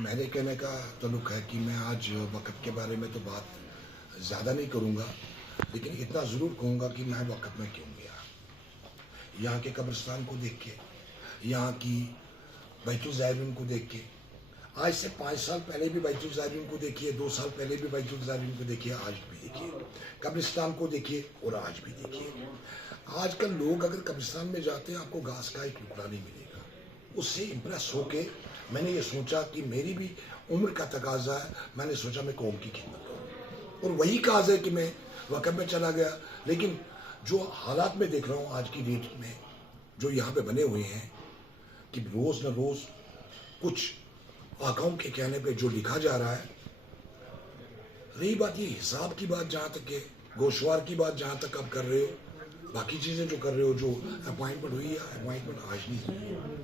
मेरे कहने का तल्लुक है कि मैं आज वक़्त के बारे में तो बात ज़्यादा नहीं करूँगा, लेकिन इतना ज़रूर कहूँगा कि मैं वक़्त में क्यों गया। यहाँ के कब्रिस्तान को देख के, यहाँ की बैतुल ज़ाहिरीन को देख के, आज से 5 साल पहले भी बैतुल ज़ाहिरीन को देखिए, 2 साल पहले भी बैतुल ज़ाहिरीन को देखिए, आज भी देखिए, कब्रिस्तान को देखिए और आज भी देखिए। आजकल लोग अगर कब्रिस्तान में जाते हैं, आपको घास का एक टुकड़ा नहीं मिलेगा। उससे इम्प्रेस होके मैंने ये सोचा कि मेरी भी उम्र का तकाजा है, मैंने सोचा मैं कौम की खिदमत करूँ, और वही काज है कि मैं वक़्त में चला गया। लेकिन जो हालात में देख रहा हूँ आज की डेट में, जो यहाँ पे बने हुए हैं कि रोज़ न रोज़ कुछ आकाओं के कहने पे जो लिखा जा रहा है। रही बात ये हिसाब की बात, जहाँ तक है गोशवार की बात, जहाँ तक आप कर रहे हो, बाकी चीज़ें जो कर रहे हो, जो अपॉइंटमेंट हुई है, अपॉइंटमेंट आज नहीं हुई,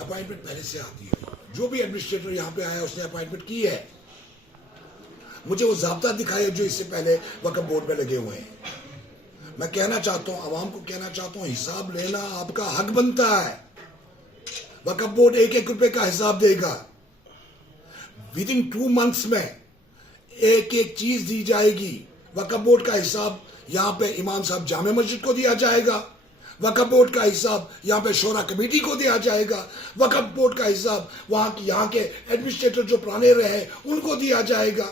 अपॉइंटमेंट पहले से आती है। जो भी एडमिनिस्ट्रेटर यहाँ पे आया उसने अपॉइंटमेंट की है। मुझे वो ज़ाब्ता दिखाए जो इससे पहले वक्फ बोर्ड में लगे हुए हैं। मैं कहना चाहता हूँ, आवाम को कहना चाहता हूँ, हिसाब लेना आपका हक बनता है। वक्फ बोर्ड 1-1 रुपए का हिसाब देगा। विदिन 2 मंथ्स में एक चीज दी जाएगी। वक्फ बोर्ड का हिसाब यहाँ पे इमाम साहब जामे मस्जिद को दिया जाएगा, वक्फ बोर्ड का हिसाब यहाँ पे शोरा कमेटी को दिया जाएगा, वक्फ बोर्ड का हिसाब वहाँ की यहाँ के एडमिनिस्ट्रेटर जो पुराने रहे उनको दिया जाएगा।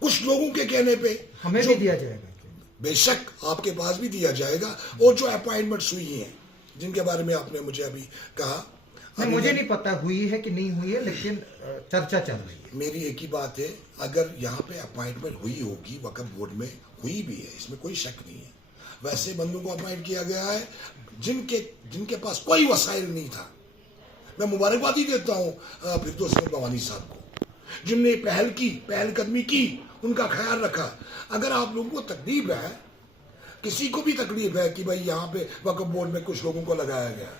कुछ लोगों के कहने पे हमें भी दिया जाएगा, बेशक आपके पास भी दिया जाएगा। और जो अपॉइंटमेंट्स हुई हैं जिनके बारे में आपने मुझे अभी कहा, मुझे नहीं पता हुई है कि नहीं हुई है, लेकिन चर्चा चल रही है। मेरी एक ही बात है, अगर यहाँ पे अपॉइंटमेंट हुई होगी, वक्फ बोर्ड में हुई भी है, इसमें कोई शक नहीं है। वैसे बंदों को अपॉइंट किया गया है जिनके पास कोई वसाइल नहीं था। मैं मुबारकबाद ही देता हूँ फिरदौस भवानी साहब को, जिनने पहलकदमी की, उनका ख्याल रखा। अगर आप लोगों को तकलीफ है, किसी को भी तकलीफ है कि भाई यहाँ पे वक्फ बोर्ड में कुछ लोगों को लगाया गया,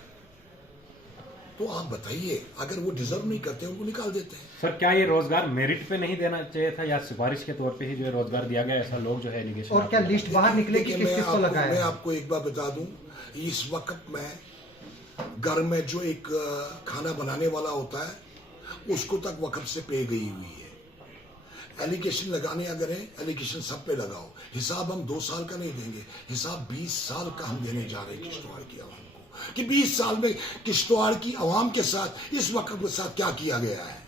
तो आप बताइए। अगर वो डिजर्व नहीं करते उनको निकाल देते हैं। सर, क्या ये रोजगार मेरिट पे नहीं देना चाहिए था या सिफारिश के तौर पे ही जो है रोजगार दिया गया, ऐसा लोग जो है एलिगेशन। और क्या लिस्ट बाहर निकलेगी किस किस को लगाया? मैं आपको एक बार बता दूं, इस वक्त में घर में जो एक खाना बनाने वाला होता है उसको तक वक्फ से पे गई हुई है। एलिगेशन लगाने अगर है, एलिगेशन सब पे लगाओ। हिसाब हम 2 साल का नहीं देंगे, हिसाब 20 साल का हम देने जा रहे हैं किश्तवाड़ की आवाम को, कि 20 साल में किश्तवाड़ की आवाम के साथ, इस वक्त के साथ क्या किया गया है।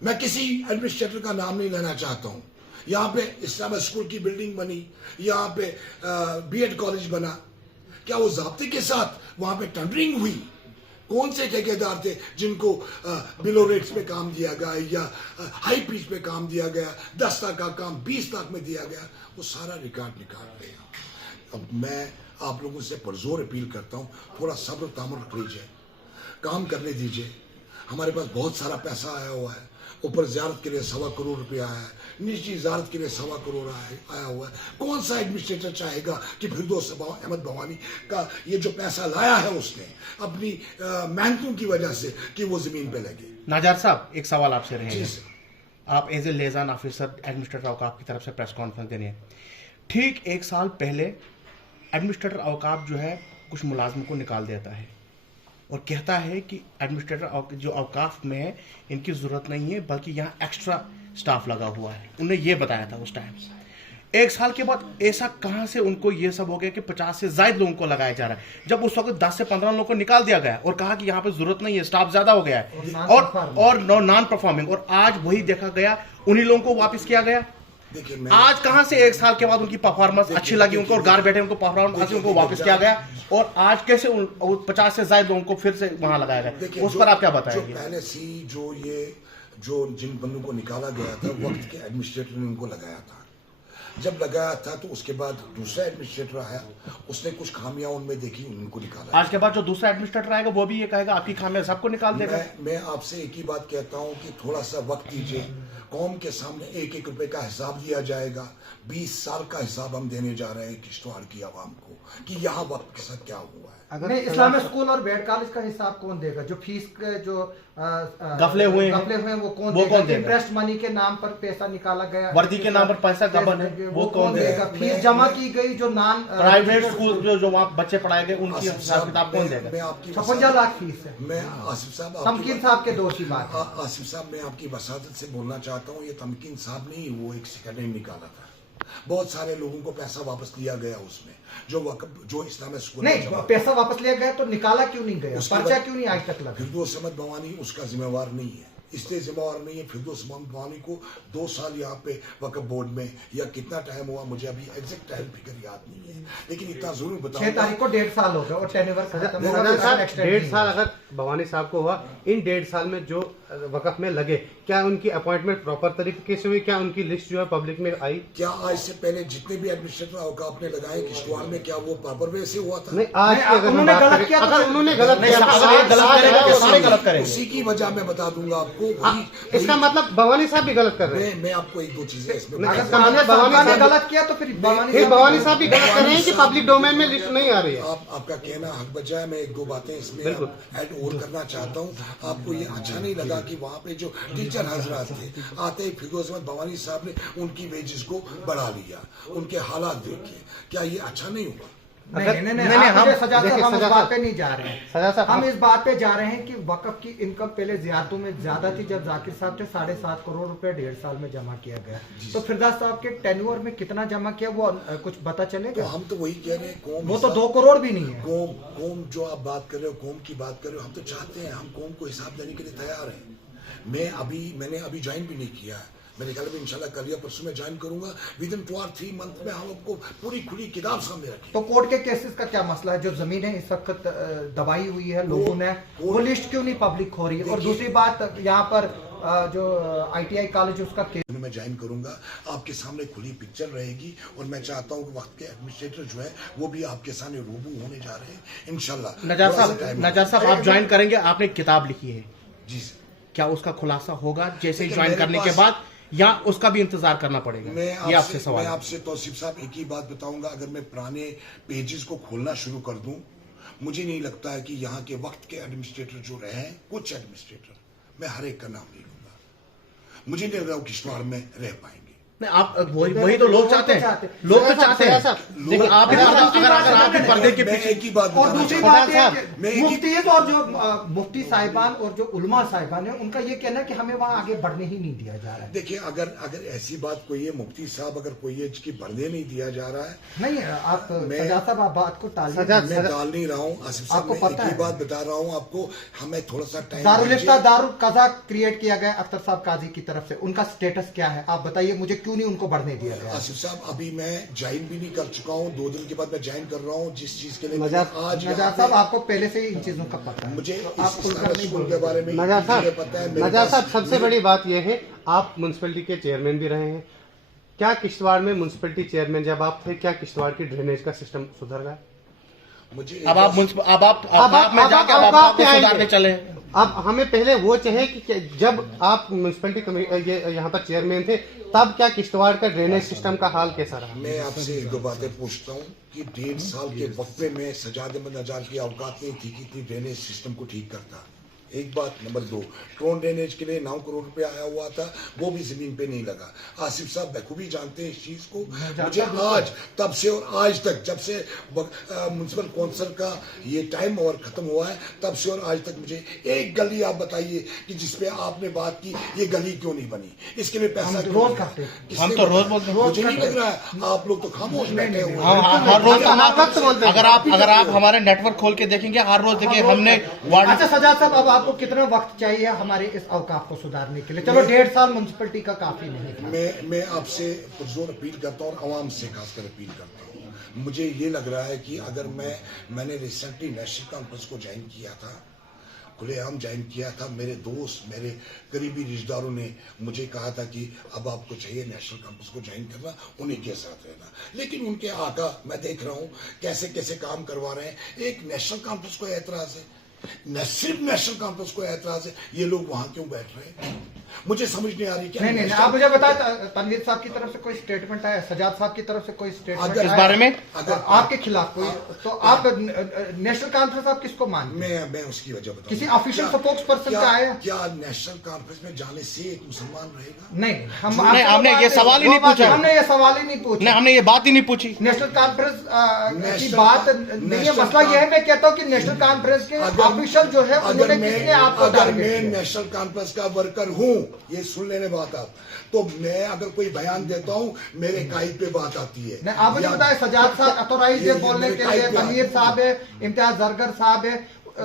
मैं किसी एडमिनिस्ट्रेटर का नाम नहीं लेना चाहता हूं। यहाँ पे इस्लामिक स्कूल की बिल्डिंग बनी, यहाँ पे बीएड कॉलेज बना, क्या वो ज़ाब्ते के साथ वहां पे टेंडरिंग हुई? कौन से ठेकेदार थे जिनको बिलो रेट्स पे काम दिया गया या हाई पिच पे काम दिया गया, 10 लाख का काम 20 लाख में दिया गया? वो सारा रिकॉर्ड निकाल गया। अब मैं आप लोगों से पुरजोर अपील करता हूँ, थोड़ा सब्र तामुल रख लीजिए, काम करने दीजिए। हमारे पास बहुत सारा पैसा आया हुआ है, ऊपर ज़ियारत के लिए 1.25 करोड़ रुपया आया है, निजी ज़ियारत के लिए 1.25 करोड़ आया हुआ है। कौन सा एडमिनिस्ट्रेटर चाहेगा कि फिरदौस अहमद भवानी का ये जो पैसा लाया है उसने अपनी मेहनतों की वजह से, कि वो ज़मीन पे लगे? नाजार साहब, एक सवाल आपसे रहेगा। आप एज ए लेजान ऑफिसर एडमिनिस्ट्रेटर औकाफ की तरफ से प्रेस कॉन्फ्रेंस देनी है। ठीक 1 साल पहले एडमिनिस्ट्रेटर औकाफ जो है कुछ मुलाजमों को निकाल देता है और कहता है कि एडमिनिस्ट्रेटर जो औकाफ में है इनकी ज़रूरत नहीं है, बल्कि यहाँ एक्स्ट्रा स्टाफ लगा हुआ है। उन्होंने ये बताया था उस टाइम। 1 साल के बाद ऐसा कहाँ से उनको ये सब हो गया कि 50 से ज़्यादा लोगों को लगाया जा रहा है, जब उस वक्त 10 से 15 लोगों को निकाल दिया गया और कहा कि यहाँ पे ज़रूरत नहीं है, स्टाफ ज़्यादा हो गया है और नॉन परफॉर्मिंग, और आज वही देखा गया, उन्हीं लोगों को वापस किया गया। आज कहां से 1 साल के बाद उनकी परफॉर्मेंस अच्छी लगी उनको और घर बैठे उनको परफॉर्मेंस उनको वापस किया गया, और आज कैसे 50 से ज्यादा लोगों को फिर से वहां लगाया गया? उस पर आप क्या बताएंगे? पहले से जो जिन बंदों को निकाला गया था, वक्त के एडमिनिस्ट्रेटर ने उनको लगाया था। जब लगाया था तो उसके बाद दूसरा एडमिनिस्ट्रेटर आया, उसने कुछ खामियां उनमें देखी, उनको निकाला। आज के बाद जो दूसरा एडमिनिस्ट्रेटर आएगा वो भी ये कहेगा आपकी खामियां सबको निकाल देगा। मैं आपसे एक ही बात कहता हूं कि थोड़ा सा वक्त दीजिए। कौम के सामने 1-1 रुपए का हिसाब दिया जाएगा। 20 साल का हिसाब हम देने जा रहे हैं किश्तवाड़ की आवाम को कि यहाँ वक्त के साथ क्या हुआ है। नहीं, इस्लामिक स्कूल और बेड कॉलेज का हिसाब कौन देगा? जो फीस के जो गफले हुए हैं वो कौन देगा? इंटरेस्ट मनी के नाम पर पैसा निकाला गया, वर्दी के नाम पर पैसा गबन है, वो कौन देगा? फीस जमा की गई जो नॉन प्राइवेट स्कूल जो वहाँ बच्चे पढ़ाए गए उनकी हिसाब किताब कौन देगा? 56 लाख फीस है। मैं आसिफ साहब तमकीन साहब के दौर की बात है। आसिफ साहब, मैं आपकी वसादत से बोलना चाहता हूँ, ये तमकीन साहब नहीं, वो एक सेकेंड निकाला था। बहुत सारे लोगों को पैसा वापस लिया गया उसमें, जो वक़्त जो इस्लामिक स्कूल नहीं, पैसा वापस लिया गया तो निकाला क्यों नहीं गया? पर्चा क्यों नहीं आज तक लगा? फिरदौस अहमद भवानी उसका जिम्मेवार नहीं है, इसलिए जिम्मेवार नहीं है। फिरदौस अहमद भवानी को 2 साल यहाँ पे वक्फ बोर्ड में या कितना टाइम हुआ, मुझे अभी एग्जैक्ट टाइम फिगर याद नहीं है, लेकिन इतना जरूर बताऊं 6 तारीख को 1.5 साल हो गया और टेन्योर खत्म हो गया। 1.5 साल अगर भवानी साहब को हुआ, इन 1.5 साल में जो वक़्फ में लगे, क्या उनकी अपॉइंटमेंट प्रॉपर तरीके से हुई? क्या उनकी लिस्ट जो है पब्लिक में आई? क्या आज से पहले जितने भी एडमिनिस्ट्रेटर औकाफ ने लगाए किश्तवाड़ में, क्या वो प्रॉपर वे से हुआ था? नहीं, आज की अगर उन्होंने बात गलत करें, किया, अगर उन्होंने गलत किया, अगर ये गलत करेंगे तो सारे गलत करेंगे। उसी की वजह मैं बता दूंगा आपको। इसका मतलब भवानी साहब भी गलत कर रहे हैं। मैं आपको 1-2 चीजें इसमें नहीं, बता इसका दूं। मतलब भवानी ने साहब गलत किया तो फिर भवानी साहब भी गलत कर रहे हैं कि पब्लिक डोमेन में लिस्ट नहीं आ रही है। आपका कहना हक बजा है। मैं 1-2 बातें इसमें ऐड और करना चाहता हूँ। आपको ये अच्छा नहीं लगा कि वहाँ पे जो टीचर हजरात थे, आते ही फिरोज अहमद भवानी साहब ने उनकी वेजेस को बढ़ा लिया, उनके हालात देखे, क्या ये अच्छा नहीं हुआ? नहीं, हम इस बात पे नहीं जा रहे हैं। हम इस बात पे जा रहे हैं कि वक्फ की इनकम पहले ज़ियादतों में ज्यादा थी। जब जाकिर साहब थे 7.5 करोड़ रुपए 1.5 साल में जमा किया गया, तो फिरदौस साहब के टेन्योर में कितना जमा किया वो कुछ पता चलेगा? तो हम तो वही कह रहे हैं, कौम वो तो 2 करोड़ भी नहीं है। कौम जो आप बात कर रहे हो, कौम की बात कर रहे हो, हम तो चाहते हैं, हम कौम को हिसाब देने के लिए तैयार हैं। मैंने अभी ज्वाइन भी नहीं किया है। मैंने कहा भी इंशाल्लाह कल या परसों में ज्वाइन करूंगा। विद इन 2 और 3 मंथ में हम आपको पूरी खुली किताब सामने रखें। तो कोर्ट के केसेस का क्या मसला है? जो जमीन है इस वक्त दबाई हुई है लोगों ने, वो लिस्ट क्यों नहीं पब्लिक हो रही है? और दूसरी बात, यहाँ पर जो ITI कॉलेज उसका केस मैं ज्वाइन करूंगा, आपके सामने खुली पिक्चर रहेगी, और मैं चाहता हूँ कि वक्त के एडमिनिस्ट्रेटर जो है वो भी आपके सामने रूबरू होने जा रहे हैं इंशाल्लाह। नजार साहब आप ज्वाइन करेंगे, आपने किताब लिखी है जी सर, क्या उसका खुलासा होगा जैसे ही ज्वाइन करने के बाद, या उसका भी इंतजार करना पड़ेगा? ये आपसे सवाल। मैं आपसे तौसीफ साहब एक ही बात बताऊंगा, अगर मैं पुराने पेजेस को खोलना शुरू कर दूं, मुझे नहीं लगता है कि यहाँ के वक्त के एडमिनिस्ट्रेटर जो रहे हैं, कुछ एडमिनिस्ट्रेटर, मैं हर एक का नाम ले लूंगा, मुझे नहीं लग रहा किश्तवाड़ में रह पाएंगे। नहीं, आप वही तो लोग चाहते हैं, लोग तो चाहते हैं। लेकिन आप अगर आप पर्दे के पीछे एक ही बात और दूसरी बात है मैं मुफ्ती और जो मुफ्ती साहिबान और जो उलमा साहिबान है, उनका ये कहना है कि हमें वहाँ आगे बढ़ने ही नहीं दिया जा रहा है। देखिए, अगर ऐसी बात कोई है, मुफ्ती साहब अगर कोई है कि बढ़ने नहीं दिया जा रहा है, नहीं, आप सजा साहब आप बात को टाल, मैं टाल नहीं रहा हूँ आसिफ साहब, मैं एक ही बात बता रहा हूँ आपको, हमें थोड़ा सा टाइम। दारुल इफ्ता दारुल कज़ा क्रिएट किया गया अख्तर साहब काजी की तरफ से, उनका स्टेटस क्या है आप बताइए मुझे, क्यों नहीं उनको बढ़ने दिया गया? आसिफ साहब, अभी मैं ज्वाइन भी नहीं कर चुका हूँ, 2 दिन के बाद मैं ज्वाइन कर रहा हूँ, जिस चीज के लिए आज नजार साहब आपको पहले से ही इन चीजों का पता है, मुझे आप खुलकर नहीं बोल के बारे में नजार पता है। नजार साहब, सबसे बड़ी बात यह है, आप म्यूनसिपैलिटी के चेयरमैन भी रहे हैं। क्या किश्तवाड़ में म्यूनसिपैलिटी चेयरमैन जब आप थे, क्या किश्तवाड़ की ड्रेनेज का सिस्टम सुधर गया? मुझे अब हमें पहले वो चाहिए कि जब आप म्यूनसिपैलिटी यहाँ पर चेयरमैन थे, तब क्या किश्तवाड़ का ड्रेनेज सिस्टम का हाल कैसा रहा? मैं आपसे 1-2 बातें पूछता हूँ कि 1.5 साल के वक्फे में सजाद अहमद नजार की औकात नहीं थी कि इतनी ड्रेनेज सिस्टम को ठीक करता। एक बात। नंबर 2, ट्रोन ड्रेनेज के लिए 9 करोड़ रुपए आया हुआ था, वो भी जमीन पे नहीं लगा। आसिफ साहब बखूबी जानते हैं इस चीज को। मुझे आज तब से और आज तक, जब से म्युनिसिपल काउंसिल का ये टाइम और खत्म हुआ है, तब से और आज तक मुझे एक गली आप बताइए कि जिसपे आपने बात की ये गली क्यों नहीं बनी, इसके लिए पैसा रोज करते हैं, हम तो रोज बोलते हैं, मुझे नहीं लग रहा है आप लोग तो खामोश बैठे हुए हैं। हर रोज अगर आप हमारे नेटवर्क खोल के देखेंगे, हर रोज देखिए हमने वार्ड। अच्छा सजाद साहब, अब आपको कितना वक्त चाहिए हमारे इस औकाफ को सुधारने के लिए? चलो 1.5 साल म्युनिसिपैलिटी का काफी नहीं था। मैं आपसे पुरजोर अपील करता हूँ और आवाम से खासकर अपील करता हूँ। मुझे ये लग रहा है कि अगर मैंने रिसेंटली नेशनल कॉन्फ्रेंस को ज्वाइन किया था, खुलेआम ज्वाइन किया था, मेरे दोस्त, मेरे करीबी रिश्तेदारों ने मुझे कहा था कि अब आपको चाहिए नेशनल कॉन्फ्रेंस को ज्वाइन करना, उन्हीं के साथ रहना। लेकिन उनके आका मैं देख रहा हूँ कैसे कैसे काम करवा रहे हैं। एक नेशनल कॉन्फ्रेंस को एतराज है, न सिर्फ नेशनल कॉन्फ्रेंस को एतराज है, ये लोग वहां क्यों बैठ रहे हैं? मुझे समझ नहीं आ रही क्या नहीं, आप मुझे बताएं, तनवीर साहब की तरफ से कोई स्टेटमेंट आया, सजाद साहब की तरफ से कोई स्टेटमेंट अगर आया इस बारे में आपके खिलाफ कोई, तो आप नेशनल कॉन्फ्रेंस आप किसको मानते हैं? मैं उसकी वजह बताऊं। किसी ऑफिशियल स्पोक्स पर्सन का आया? क्या नेशनल कॉन्फ्रेंस में जाने से एक मुसलमान रहेगा? नहीं, हम नहीं, हमने ये सवाल ही नहीं पूछा। हमने ये सवाल ही नहीं पूछा। नहीं, हमने ये बात ही नहीं पूछी। नेशनल कॉन्फ्रेंस की बात नहीं है, मसला यह है, मैं कहता हूँ कि नेशनल कॉन्फ्रेंस के ऑफिशियल जो है उन्होंने किसने आपको अगर टारगेट मैं किया? नेशनल कॉन्फ्रेंस का वर्कर हूँ, ये सुन लेने बात आप, तो मैं अगर कोई बयान देता हूँ मेरे कायद पे बात आती है। नहीं, आप मुझे बताएं, सजाद साहब अथोराइज है बोलने के लिए, अमीर साहब है, इम्तियाज जरगर साहब है,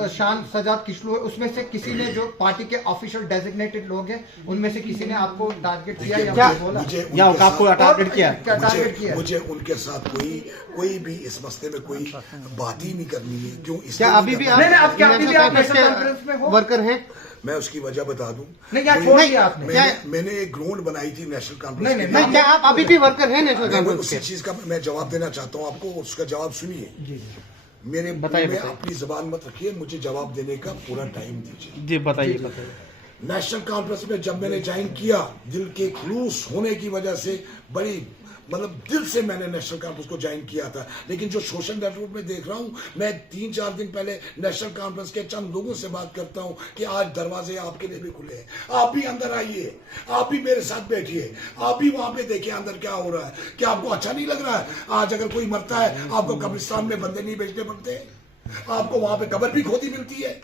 शान सजाद किशलू है, उसमें से किसी ने, जो पार्टी के ऑफिशियल डेजिग्नेटेड लोग हैं, उनमें से किसी ने आपको टारगेट किया या क्या बोला? या आपको टारगेट किया? क्या टारगेट किया? मुझे उनके साथ कोई भी इस मसले में कोई बात ही नहीं करनी है। क्यों? क्या अभी भी नहीं, आप क्या अभी भी आप नेशनल नेशनल कॉन्फ्रेंस में हो? वर्कर हैं? मैं उसकी वजह बता दूं। नहीं, क्या छोड़ दिया आपने? मैंने एक ग्राउंड बनाई थी नेशनल कॉन्फ्रेंस नहीं, के नहीं, लिए। क्या आप अभी भी वर्कर हैं नेशनल कॉन्फ्रेंस उसी के? चीज का मैं जवाब देना चाहता हूं आपको, उसका जवाब सुनिए। मेरे बताइए, में बताइए। अपनी जबान मत रखिए, मुझे जवाब देने का पूरा टाइम दीजिए। जी बताइए। नेशनल कॉन्फ्रेंस में जब मैंने ज्वाइन किया, दिल के खलूस होने की वजह से, बड़ी मतलब दिल से मैंने नेशनल कॉन्फ्रेंस को ज्वाइन किया था। लेकिन जो सोशल नेटवर्क में देख रहा हूं, मैं 3-4 दिन पहले नेशनल कॉन्फ्रेंस के चंद लोगों से बात करता हूं कि आज दरवाजे आपके लिए भी खुले हैं, आप भी अंदर आइए, आप भी मेरे साथ बैठिए, आप भी वहां पे देखिए अंदर क्या हो रहा है। क्या आपको अच्छा नहीं लग रहा है? आज अगर कोई मरता है, आपको कब्रिस्तान में बंदे नहीं बेचने पड़ते, आपको वहां पे कब्र भी खोदी मिलती है।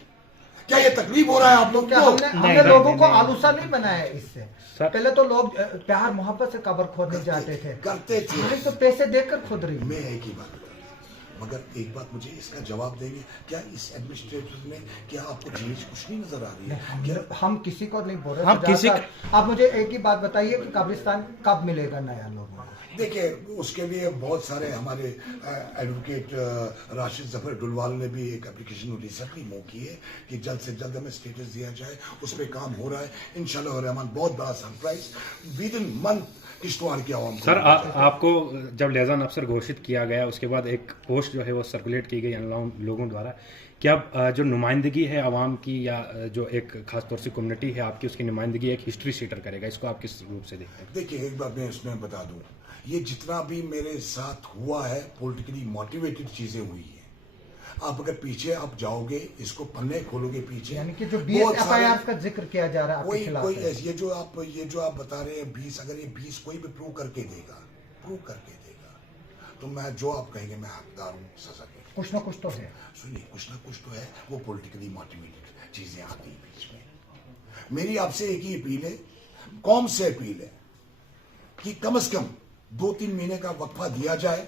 क्या ये तकलीफ हो रहा है आप लोग क्या को? हमने लोगों को आलूसा नहीं बनाया इससे? पहले तो लोग प्यार मोहब्बत से कब्र खोदने जाते थे, करते थे। हमारे तो पैसे देकर खोद रही है। मैं एक ही बात बताऊं, मगर एक बात मुझे इसका जवाब देंगे, क्या इस एडमिनिस्ट्रेटर में क्या आपको चीज कुछ नहीं नजर आ रही है? क्या हम किसी को नहीं बोल रहे, हम किसी आप मुझे एक ही बात बताइए कि कब्रिस्तान कब मिलेगा नया लोगों को? देखिए, उसके लिए बहुत सारे हमारे एडवोकेट राशिद जफर डुलवाल ने भी एक एप्लीकेशन रिसेंटली मूव की है कि जल्द से जल्द हमें स्टेटस दिया जाए। उस पर काम हो रहा है इंशाल्लाह रहमान। बहुत बड़ा surprise with in month Kishtwar की आवाम को। सर आपको जब लियाज़ान अफसर घोषित किया गया, उसके बाद एक पोस्ट जो है वो सर्कुलेट की गई लोगों द्वारा, क्या जो नुमाइंदगी है आवाम की, या जो एक खासतौर से कम्युनिटी है आपकी, उसकी नुमाइंदगी एक हिस्ट्री शीटर करेगा? इसको आप किस रूप से देखते हैं? देखिए, एक बार मैं इसमें बता दूं, ये जितना भी मेरे साथ हुआ है पॉलिटिकली मोटिवेटेड चीजें हुई है। आप अगर पीछे आप जाओगे, इसको पन्ने खोलोगे पीछे, यानी कि जो 20 FIR का जिक्र किया जा रहा है आपके खिलाफ कोई है। ये जो आप बता रहे हैं 20, अगर ये 20 कोई भी प्रूव करके देगा, तो मैं जो आप कहेंगे मैं हकदार हूँ सजा के। कुछ ना कुछ तो है। सुनिए, कुछ ना कुछ तो है, वो पॉलिटिकली मोटिवेटेड चीजें आ गई बीच में। मेरी आपसे एक ही अपील है, कौम से अपील है कि कम से कम 2-3 महीने का वक्फा दिया जाए।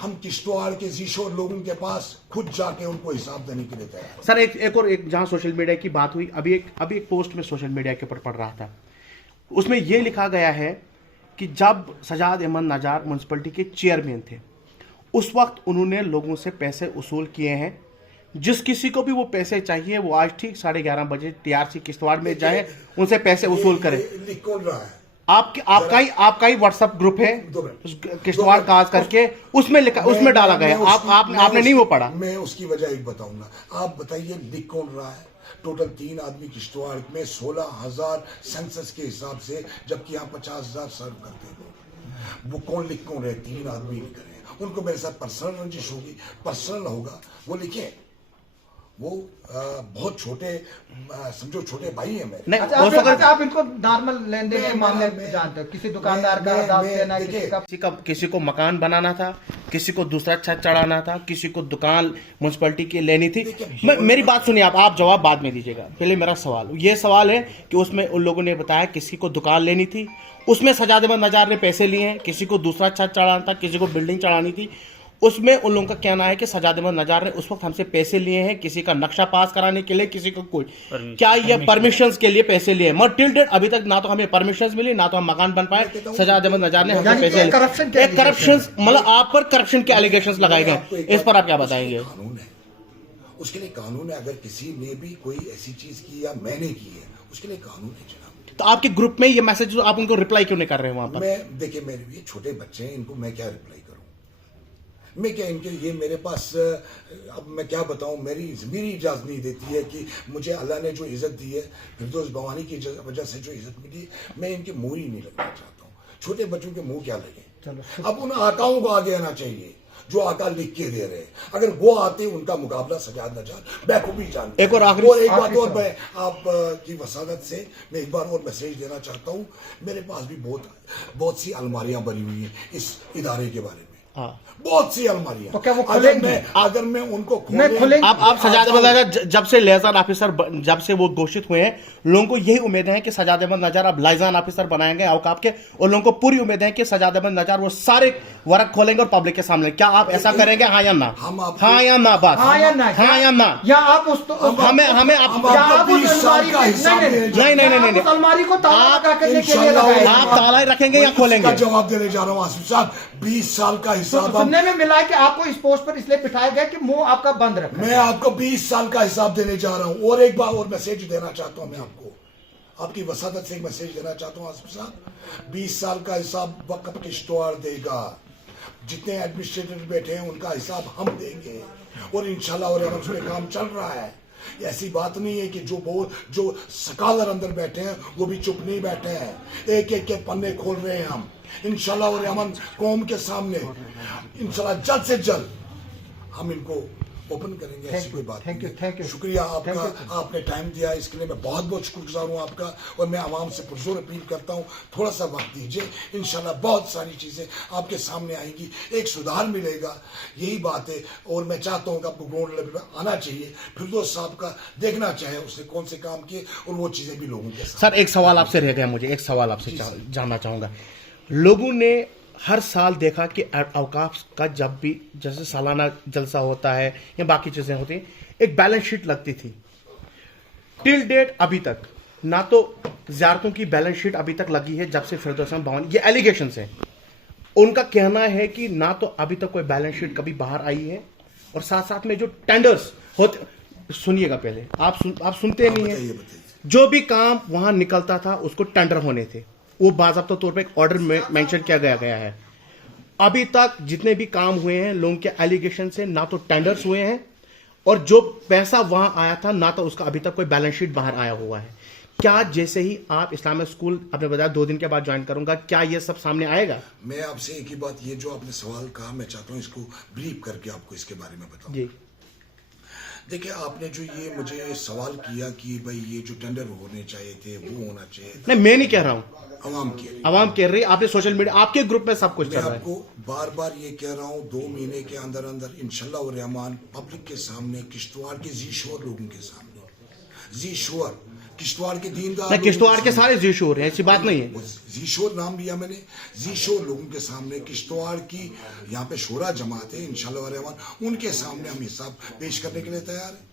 हम किश्तवाड़ के जीशोर लोगों के पास खुद जाके उनको हिसाब देने के लिए तैयार। सर एक और जहां सोशल मीडिया की बात हुई, अभी एक पोस्ट में सोशल मीडिया के ऊपर पढ़ रहा था, उसमें यह लिखा गया है कि जब सजाद अहमद नजार म्यूनसिपलिटी के चेयरमैन थे, उस वक्त उन्होंने लोगों से पैसे वसूल किए हैं। जिस किसी को भी वो पैसे चाहिए, वो आज ठीक 11:30 बजे TRC किश्तवाड़ में जाए, उनसे पैसे वसूल करें। लिख कौन रहा है? आपका ही व्हाट्सएप ग्रुप है किश्तवाड़ काज करके, उसमें डाला गया। आपने नहीं वो पढ़ा? मैं उसकी वजह एक बताऊंगा। आप बताइए, लिख कौन रहा है? टोटल 3 आदमी किश्तवाड़ में 16,000 सेंसस के हिसाब से, जबकि यहाँ 50,000 सर्व करते हैं। वो कौन लिख कौन रहे? 3 आदमी लिख रहे हैं। उनको मेरे साथ पर्सनल रंजिश होगी, पर्सनल होगा, वो लिखे। वो बहुत छोटे, समझो छोटे भाई है मेरे। अच्छा, आप इनको नॉर्मल लेन देन के मामले में जानते हो? किसी दुकानदार का दाव देना, किसी को मकान बनाना था, किसी को दूसरा छत चढ़ाना था, किसी को दुकान म्यूनसिपलिटी की लेनी थी। मेरी बात सुनिए, आप जवाब बाद में दीजिएगा। पहले मेरा ये सवाल है कि उसमें उन लोगों ने बताया किसी को दुकान लेनी थी, उसमें सजाद अहमद नजार ने पैसे लिए हैं। किसी को दूसरा छत चढ़ाना था, किसी को बिल्डिंग चढ़ानी थी, उसमें उन लोगों का कहना है कि सजाद अहमद नजार ने उस वक्त हमसे पैसे लिए हैं, किसी का नक्शा पास कराने के लिए, किसी को कोई क्या ये परमिशंस के लिए पैसे लिए। मगर टिल डेट अभी तक ना तो हमें परमिशंस मिली, ना तो हम मकान बन पाए। सजाद अहमद नजार ने हमसे पैसे लिए। करप्शन, मतलब आप पर करप्शन के एलिगेशंस लगाए गए, इस पर आप क्या बताएंगे? कानून है, उसके लिए कानून है। अगर किसी ने भी कोई ऐसी चीज की या मैंने की है, उसके लिए कानून है जनाब। तो आपके ग्रुप में ये मैसेज आप उनको रिप्लाई क्यों नहीं कर रहे हैं वहां पर? मैं देखिए, मेरे ये छोटे बच्चे हैं, इनको मैं क्या रिप्लाई करूं? मैं क्या इनके ये मेरे पास अब मैं क्या बताऊं, मेरी इजाज़त नहीं देती है कि मुझे अल्लाह ने जो इज़्ज़त दी है फिरदौस भवानी की वजह से जो इज़्ज़त मिली, मैं इनके मुँह ही नहीं लगना चाहता हूँ। छोटे बच्चों के मुँह क्या लगे। अब उन आकाओं को आगे आना चाहिए जो आका लिख के दे रहे हैं। अगर वो आते उनका मुकाबला सजाद नजाद बखूबी जानते। एक और आखिरी और एक बात और मैं आप की वसादत से मैं एक बार और मैसेज देना चाहता हूँ। मेरे पास भी बहुत सी अलमारियां बनी हुई हैं इस इदारे के बारे में, बहुत सी अलमारियां। तो क्या वो खुलेंगे? अगर मैं उनको खुलेंगे। आप सजाद अहमद नजार जब से लियाज़ान ऑफिसर जब से वो घोषित हुए हैं, लोगों को यही उम्मीद है कि सजाद अहमद नजार अब लाइजान ऑफिसर बनाए गए औकाफ के, और लोगों को पूरी उम्मीद है कि सजाद अहमद नजार वो सारे वर्क खोलेंगे और पब्लिक के सामने। क्या आप ऐसा करेंगे? हाँ या ना? हाँ या ना? बस हाँ या ना? हाँ या ना? या आप उस हमें नहीं अलमारी को ताला करने के लिए आप ताला ही रखेंगे या खोलेंगे? जवाब देने जा रहा हूँ आसिफ साहब। 20 साल का हिसाब सुनने में मिला है कि आपको इस पोस्ट पर इसलिए बिठाया गया कि मुंह आपका बंद रखा। मैं आपको 20 साल का हिसाब देने जा रहा हूं। और एक बार और मैसेज देना चाहता हूं, मैं आपको आपकी वसादत से एक मैसेज देना चाहता हूं आसिफ साहब। 20 साल का हिसाब वक्फ किश्तवाड़ देगा। जितने एडमिनिस्ट्रेटर बैठे हैं उनका हिसाब हम देंगे, और इंशाल्लाह और उसमें काम चल रहा है। ऐसी बात नहीं है कि जो सकालर अंदर बैठे हैं वो भी चुप नहीं बैठे हैं। एक एक के पन्ने खोल रहे हैं हम इंशाल्लाह और अमन कौम के सामने। इंशाल्लाह जल्द से जल्द हम इनको ओपन करेंगे। ऐसी कोई बात नहीं। Thank you. शुक्रिया आपका, आपने टाइम दिया इसके लिए मैं बहुत बहुत शुक्रगुजार हूँ आपका। और मैं आवाम से पुरजोर अपील करता हूँ, थोड़ा सा वक्त दीजिए, इंशाल्लाह बहुत सारी चीज़ें आपके सामने आएंगी, एक सुधार मिलेगा। यही बात है। और मैं चाहता हूँ कि आपको ग्राउंड लेवल पर आना चाहिए, फिरदौस साहब का देखना चाहिए उसने कौन से काम किए, और वो चीज़ें भी लोगों के साथ। सर एक सवाल आपसे रह गया, मुझे एक सवाल आपसे जानना चाहूँगा। लोगों ने हर साल देखा कि औकाफ का जब भी जैसे सालाना जलसा होता है या बाकी चीज़ें होती हैं, एक बैलेंस शीट लगती थी। टिल डेट अभी तक ना तो ज़ियारतों की बैलेंस शीट अभी तक लगी है जब से फिरदौस भवन, ये एलिगेशंस हैं। उनका कहना है कि ना तो अभी तक कोई बैलेंस शीट कभी बाहर आई है, और साथ साथ में जो टेंडर्स होते, सुनिएगा पहले, आप सुनते नहीं है, जो भी काम वहां निकलता था उसको टेंडर होने थे, वो बाज़ाब्ता तौर पे एक ऑर्डर में मेंशन किया गया है। अभी तक जितने भी काम हुए हैं लोगों के एलिगेशन से ना तो टेंडर्स हुए हैं, और जो पैसा वहां आया था ना तो उसका अभी तक कोई बैलेंस शीट बाहर आया हुआ है। क्या जैसे ही आप इस्लामिक स्कूल आपने बताया 2 दिन के बाद ज्वाइन करूंगा, क्या ये सब सामने आएगा? मैं आपसे एक ही बात, ये जो आपने सवाल कहा, मैं चाहता हूँ इसको ब्रीफ करके आपको इसके बारे में बताऊं। जी देखिए, आपने जो ये मुझे सवाल किया कि भाई ये जो टेंडर होने चाहिए थे वो होना चाहिए, नहीं मैं नहीं कह रहा हूँ, अवाम कह रही है। आपने सोशल मीडिया आपके ग्रुप में सब कुछ चल रहा है। आपको बार बार ये कह रहा हूँ, 2 महीने के अंदर अंदर इंशाल्लाह और रहमान पब्लिक के सामने, किश्तवाड़ के ज़ीशोर लोगों के सामने, ज़ीशोर किश्तवाड़ के दीनदार, किश्तवाड़ के सारे ज़ीशोर हैं, ऐसी बात नहीं है। ज़ीशोर नाम लिया मैंने, ज़ीशोर लोगों के सामने, किश्तवाड़ की यहाँ पे शोरा जमात है, इंशाल्लाह और रहमान उनके सामने हम हिसाब पेश करने के लिए तैयार हैं।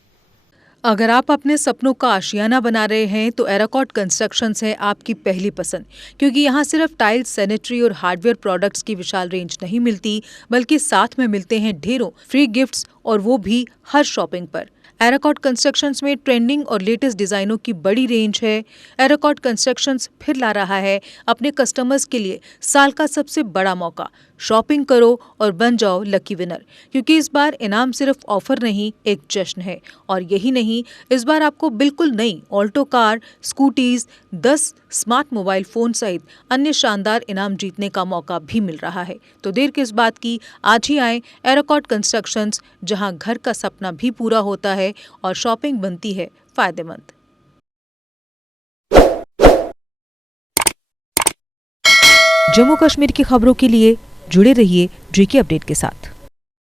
अगर आप अपने सपनों का आशियाना बना रहे हैं तो एराकॉट कंस्ट्रक्शंस है आपकी पहली पसंद, क्योंकि यहाँ सिर्फ टाइल्स, सैनिटरी और हार्डवेयर प्रोडक्ट्स की विशाल रेंज नहीं मिलती, बल्कि साथ में मिलते हैं ढेरों फ्री गिफ्ट्स, और वो भी हर शॉपिंग पर। एराकॉट कंस्ट्रक्शंस में ट्रेंडिंग और लेटेस्ट डिज़ाइनों की बड़ी रेंज है। एराकॉट कंस्ट्रक्शंस फिर ला रहा है अपने कस्टमर्स के लिए साल का सबसे बड़ा मौका। शॉपिंग करो और बन जाओ लकी विनर, क्योंकि इस बार इनाम सिर्फ ऑफर नहीं, एक जश्न है। और यही नहीं, इस बार आपको बिल्कुल नई Alto car, scooties, 10 smart mobile phone सहित अन्य शानदार इनाम जीतने का मौका भी मिल रहा है। तो देर किस बात की, आज ही आए एराकॉट कंस्ट्रक्शंस, जहां घर का सपना भी पूरा होता है और शॉपिंग बनती है फायदेमंद। जम्मू कश्मीर की खबरों के लिए जुड़े रहिए JK अपडेट के साथ।